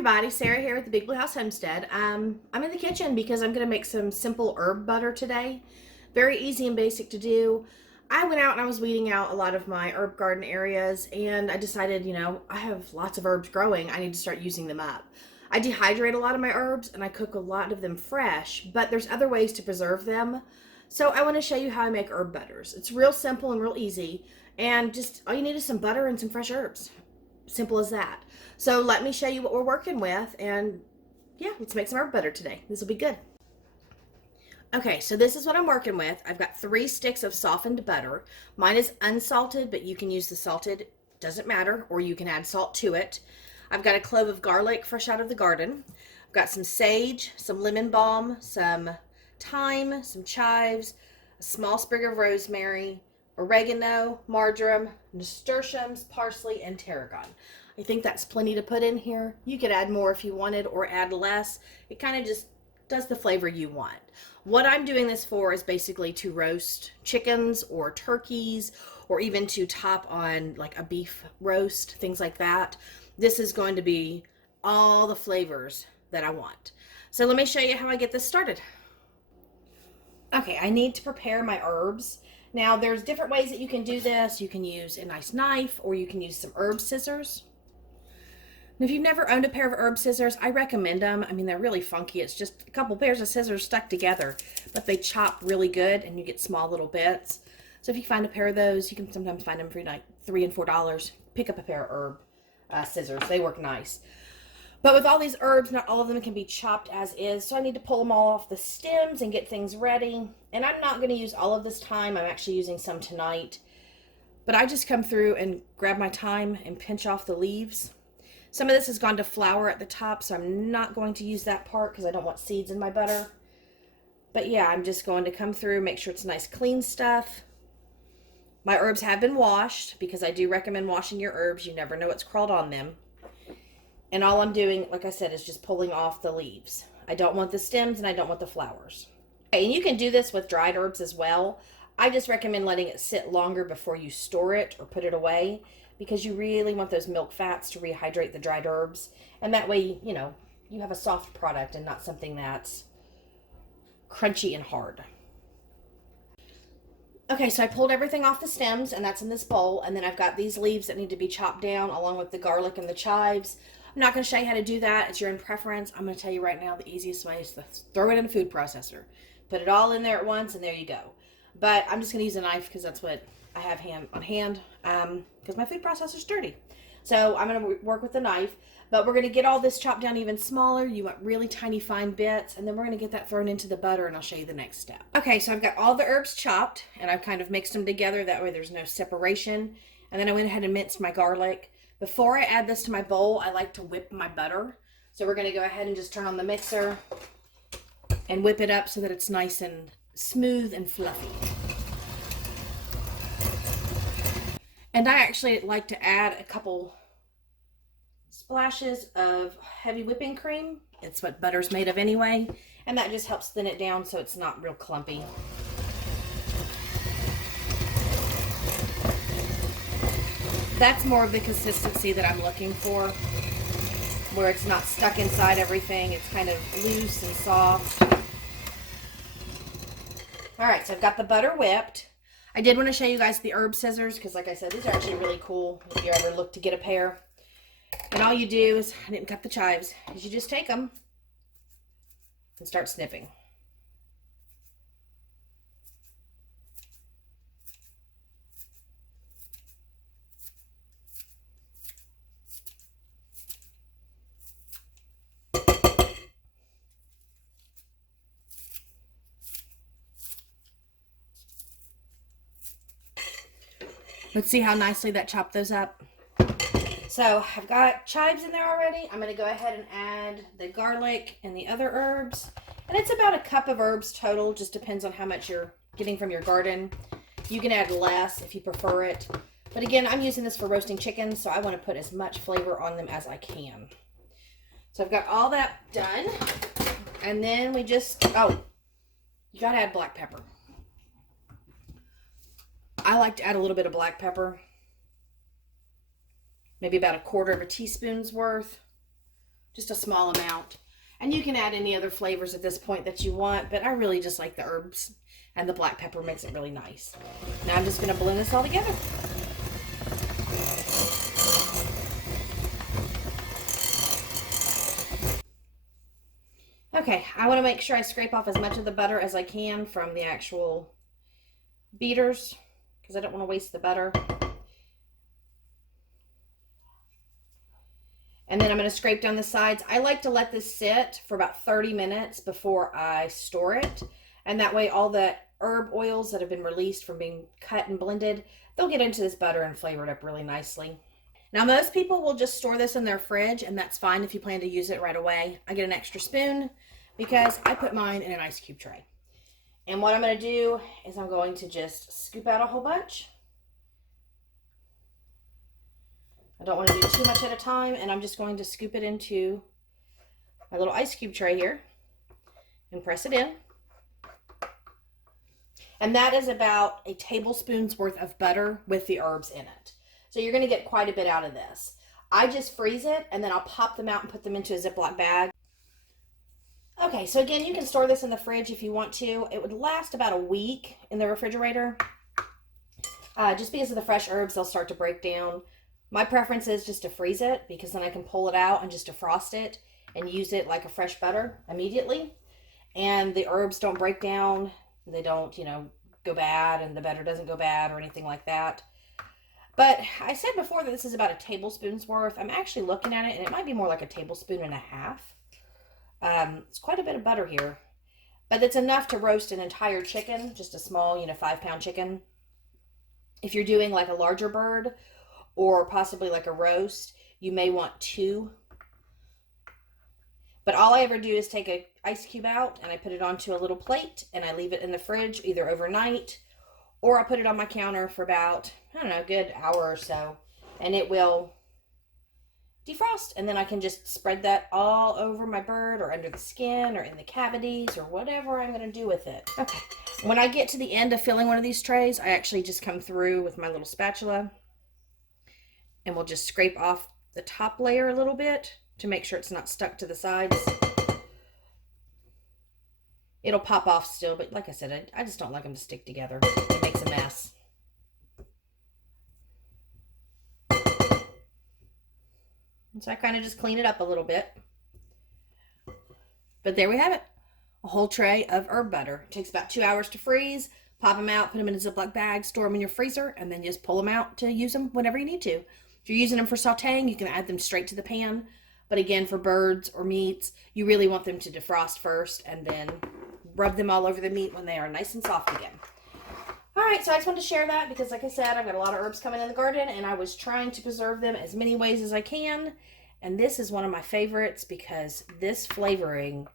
everybody, Sarah here at the Big Blue House Homestead. I'm in the kitchen because I'm going to make some simple herb butter today. Very easy and basic to do. I went out and I was weeding out a lot of my herb garden areas, and I decided, I have lots of herbs growing. I need to start using them up. I dehydrate a lot of my herbs and I cook a lot of them fresh, but there's other ways to preserve them. So I want to show you how I make herb butters. It's real simple and real easy, and just all you need is some butter and some fresh herbs. Simple as that. So let me show you what we're working with, and yeah, let's make some herb butter today. This will be good. Okay, so this is what I'm working with. I've got 3 sticks of softened butter. Mine is unsalted, but you can use the salted, doesn't matter, or you can add salt to it. I've got a clove of garlic fresh out of the garden. I've got some sage, some lemon balm, some thyme, some chives, a small sprig of rosemary, oregano, marjoram, nasturtiums, parsley, and tarragon. I think that's plenty to put in here. You could add more if you wanted or add less. It kind of just does the flavor you want. What I'm doing this for is basically to roast chickens or turkeys, or even to top on like a beef roast, things like that. This is going to be all the flavors that I want. So let me show you how I get this started. Okay, I need to prepare my herbs. Now, there's different ways that you can do this. You can use a nice knife, or you can use some herb scissors. And if you've never owned a pair of herb scissors, I recommend them. I mean, they're really funky. It's just a couple pairs of scissors stuck together, but they chop really good and you get small little bits. So if you find a pair of those, you can sometimes find them for like $3 and $4. Pick up a pair of herb scissors. They work nice. But with all these herbs, not all of them can be chopped as is, so I need to pull them all off the stems and get things ready. And I'm not going to use all of this thyme. I'm actually using some tonight. But I just come through and grab my thyme and pinch off the leaves. Some of this has gone to flour at the top, so I'm not going to use that part because I don't want seeds in my butter. But yeah, I'm just going to come through, make sure it's nice clean stuff. My herbs have been washed because I do recommend washing your herbs. You never know what's crawled on them. And all I'm doing, like I said, is just pulling off the leaves. I don't want the stems and I don't want the flowers. Okay, and you can do this with dried herbs as well. I just recommend letting it sit longer before you store it or put it away, because you really want those milk fats to rehydrate the dried herbs. And that way, you have a soft product and not something that's crunchy and hard. Okay, so I pulled everything off the stems, and that's in this bowl. And then I've got these leaves that need to be chopped down along with the garlic and the chives. I'm not going to show you how to do that. It's your own preference. I'm going to tell you right now the easiest way is to throw it in a food processor. Put it all in there at once, and there you go. But I'm just going to use a knife because that's what I have on hand, because my food processor's dirty. So I'm going to work with the knife. But we're going to get all this chopped down even smaller. You want really tiny fine bits, and then we're going to get that thrown into the butter, and I'll show you the next step. Okay, so I've got all the herbs chopped, and I've kind of mixed them together. That way there's no separation. And then I went ahead and minced my garlic. Before I add this to my bowl, I like to whip my butter. So we're going to go ahead and just turn on the mixer and whip it up so that it's nice and smooth and fluffy. And I actually like to add a couple splashes of heavy whipping cream. It's what butter's made of anyway. And that just helps thin it down so it's not real clumpy. That's more of the consistency that I'm looking for, where it's not stuck inside everything. It's kind of loose and soft. All right, so I've got the butter whipped. I did want to show you guys the herb scissors because, like I said, these are actually really cool if you ever look to get a pair. And all you do is, I didn't cut the chives, is you just take them and start snipping. Let's see how nicely that chopped those up. So I've got chives in there already. I'm going to go ahead and add the garlic and the other herbs. And it's about a cup of herbs total. Just depends on how much you're getting from your garden. You can add less if you prefer it. But again, I'm using this for roasting chickens, so I want to put as much flavor on them as I can. So I've got all that done. And then we just, you got to add black pepper. I like to add a little bit of black pepper. Maybe about 1/4 teaspoon's worth. just a small amount. And you can add any other flavors at this point that you want, but I really just like the herbs, and the black pepper makes it really nice. Now I'm just going to blend this all together. Okay, I want to make sure I scrape off as much of the butter as I can from the actual beaters, because I don't want to waste the butter. And then I'm going to scrape down the sides. I like to let this sit for about 30 minutes before I store it. And that way all the herb oils that have been released from being cut and blended, they'll get into this butter and flavor it up really nicely. Now most people will just store this in their fridge, and that's fine if you plan to use it right away. I get an extra spoon because I put mine in an ice cube tray. And what I'm going to do is I'm going to just scoop out a whole bunch. I don't want to do too much at a time, and I'm just going to scoop it into my little ice cube tray here and press it in. And that is about a tablespoon's worth of butter with the herbs in it. So you're going to get quite a bit out of this. I just freeze it, and then I'll pop them out and put them into a Ziploc bag. Okay, so again, you can store this in the fridge if you want to. It would last about a week in the refrigerator. Just because of the fresh herbs, they'll start to break down. My preference is just to freeze it, because then I can pull it out and just defrost it and use it like a fresh butter immediately. And the herbs don't break down. They don't, go bad, and the butter doesn't go bad or anything like that. But I said before that this is about a tablespoon's worth. I'm actually looking at it, and it might be more like a tablespoon and a half. It's quite a bit of butter here. But it's enough to roast an entire chicken, just a small, 5-pound chicken. If you're doing like a larger bird, or possibly like a roast, you may want 2. But all I ever do is take an ice cube out, and I put it onto a little plate, and I leave it in the fridge either overnight, or I put it on my counter for about, a good hour or so, and it will defrost. And then I can just spread that all over my bird, or under the skin, or in the cavities, or whatever I'm going to do with it. Okay. When I get to the end of filling one of these trays, I actually just come through with my little spatula, and we'll just scrape off the top layer a little bit to make sure it's not stuck to the sides. It'll pop off still, but like I said, I just don't like them to stick together. It makes a mess. And so I kind of just clean it up a little bit. But there we have it. A whole tray of herb butter. It takes about 2 hours to freeze. Pop them out, put them in a Ziploc bag, store them in your freezer, and then just pull them out to use them whenever you need to. If you're using them for sauteing, you can add them straight to the pan. But again, for birds or meats, you really want them to defrost first, and then rub them all over the meat when they are nice and soft again. All right, so I just wanted to share that because, like I said, I've got a lot of herbs coming in the garden, and I was trying to preserve them as many ways as I can. And this is one of my favorites because this flavoring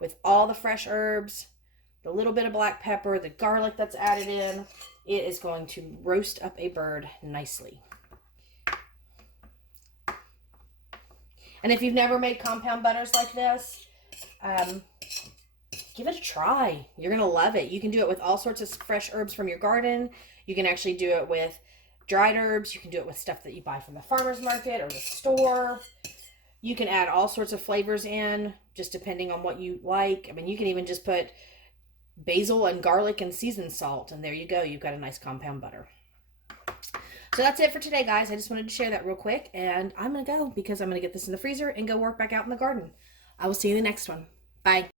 with all the fresh herbs, the little bit of black pepper, the garlic that's added in, it is going to roast up a bird nicely. And if you've never made compound butters like this, give it a try. You're going to love it. You can do it with all sorts of fresh herbs from your garden. You can actually do it with dried herbs. You can do it with stuff that you buy from the farmer's market or the store. You can add all sorts of flavors in, just depending on what you like. I mean, you can even just put basil and garlic and seasoned salt, and there you go. You've got a nice compound butter. So that's it for today, guys. I just wanted to share that real quick, and I'm going to go because I'm going to get this in the freezer and go work back out in the garden. I will see you in the next one. Bye.